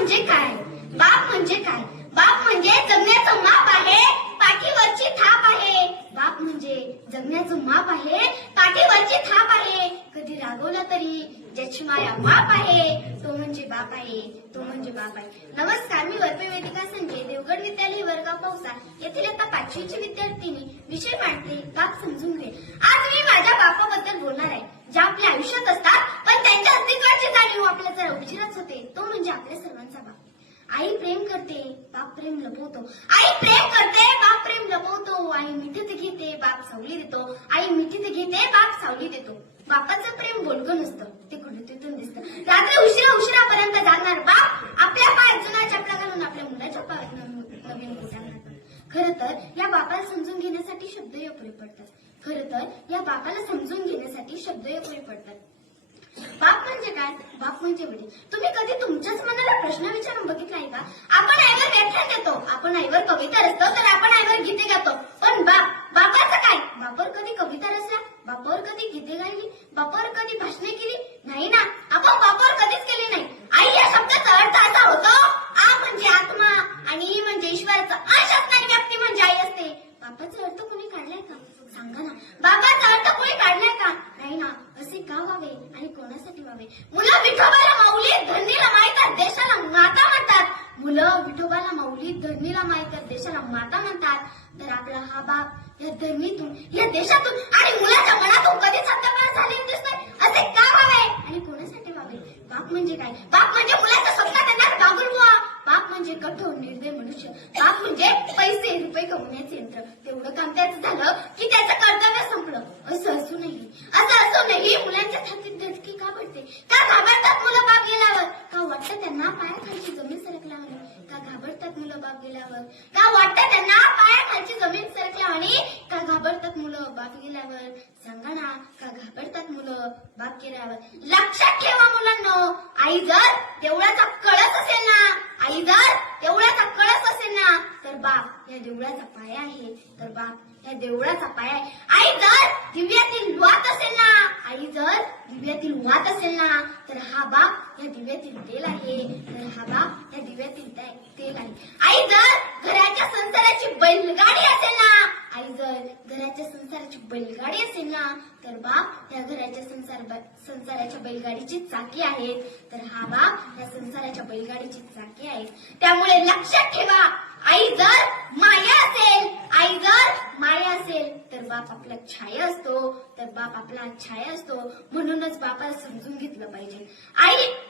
म्हणजे काय? बाप म्हणजे काय? बाप म्हणजे जगण्याचं माप आहे पाठीवरची थाप आहे. बाप म्हणजे जगण्याचं माप आहे पाठीवरची थाप आहे. कधी रागवला तरी ज्याची माया माप आहे तो म्हणजे बाप आहे तो म्हणजे बाप आहे. नमस्कार मी वर्पे वेदिका संजय देवगड विद्यालय वर्गाव पावसा येथील आता पाचवीची विद्यार्थिनी विषय मांडते बाप समजून घे. आज मी माझ्या बापाबद्दल बोलणार आहे ज्या आपल्या आयुष्यात जरा उजिरच होते तो म्हणजे आपल्या सर्वांचा बाप. आई प्रेम करते बाप प्रेम लपवतो. आई प्रेम करते बाप प्रेम लपवतो. आई मिठीत घेते बाप सावली देतो. आई मिठीत घेते बाप सावली देतो. बापाचं प्रेम बोलकं नसतं ते कुठेतून दिसतं. रात्री उशिरा उशिरापर्यंत जाणार बाप आपल्या पाय जुना चपला घालून आपल्या मुलाच्या पायात नवीन खर तर या बापाला समजून घेण्यासाठी शब्द अपुरे पडतात. खर तर या बापाला समजून घेण्यासाठी शब्द अपुरे पडतात. बाप म्हणजे काय? बाप म्हणजे वडील तुम्ही कधी तुमच्याच मनाला प्रश्न विचारून बघितला आहे का? आपण आईवर व्याख्यान देतो. आपण आईवर कविता रचतो तर आपण आईवर गीते गातो. पण बाप बापाचं काय? बापावर कधी कविता रचल्या बापावर कधी गीते गायली? बापावर कधी भाषणे केली? नाही ना. आपण बापावर कधीच केली नाही. आई या शब्दाचा अर्थ असा होतो आ म्हणजे आत्मा आणि ई म्हणजे ईश्वराचा. अंश असणारी व्यक्ती म्हणजे आई असते. बापाचा अर्थ कोणी काढलाय का? सांगा ना. बापाचा अर्थ कोणी काढलाय का नाही ना असे का व्हावे आणि कोणासाठी मुलं विठोबाला माऊली धरणीला माहितात देशाला माता म्हणतात. मुलं विठोबाला माऊली धरणीला माहितात देशाला माता म्हणतात. तर आपला हा बाप या धरणीतून या देशातून आणि मुलाच्या मनातून कधीच हद्दपार झाले दिसत असे का व्हावे? आणि कोणासाठी व्हावे? बाप म्हणजे काय? बाप म्हणजे मुलाच्या स्वप्नात येणार बाबुलबुवा बाप म्हणजे कठोर निर्दय मनुष्य. बाप म्हणजे पैसे रुपये कमवण्याचे यंत्र. तेवढं काम त्याचं झालं की त्याचं का घाबरतात मुलं बाप गेल्यावर? का वाटतं त्यांना पायाखालची जमीन सरकल्यावर? का घाबरतात मुलं बाप गेल्यावर? का वाटतं त्यांना पायाखालची जमीन सरकल्यावर? का घाबरतात मुलं बाप गेल्यावर? सांगा ना का घाबरतात मुलं बाप गेल्यावर? लक्षात ठेवा मुलांना आई जर देवळाचा कळस असेल ना आई जर देवळाचा कळस असेल ना तर बाप या देवळाचा पाया आहे. तर बाप या देवळाचा पाया आहे. आई जर दिव्यातील वात असेल ना दिव्यातील वात असेल ना तर हा बाप या दिव्यातील तेल आहे. तर हा बाप या दिव्यातील तेल आहे. आई जर घराच्या संसाराची बैलगाडी असेल ना आई जर घराच्या संसाराची बैलगाडी असेल ना तर बाप या घराच्या संसार संसाराच्या बैलगाडीची चाकी आहेत तर हा बाप या संसाराच्या बैलगाडीची चाकी आहे. त्यामुळे लक्षात ठेवा आई जर माया असेल आई जर माया असेल तर बाप आपला छाया असतो तर बाप आपला छाया असतो म्हणूनच बापाला समजून घेतलं पाहिजे. आई!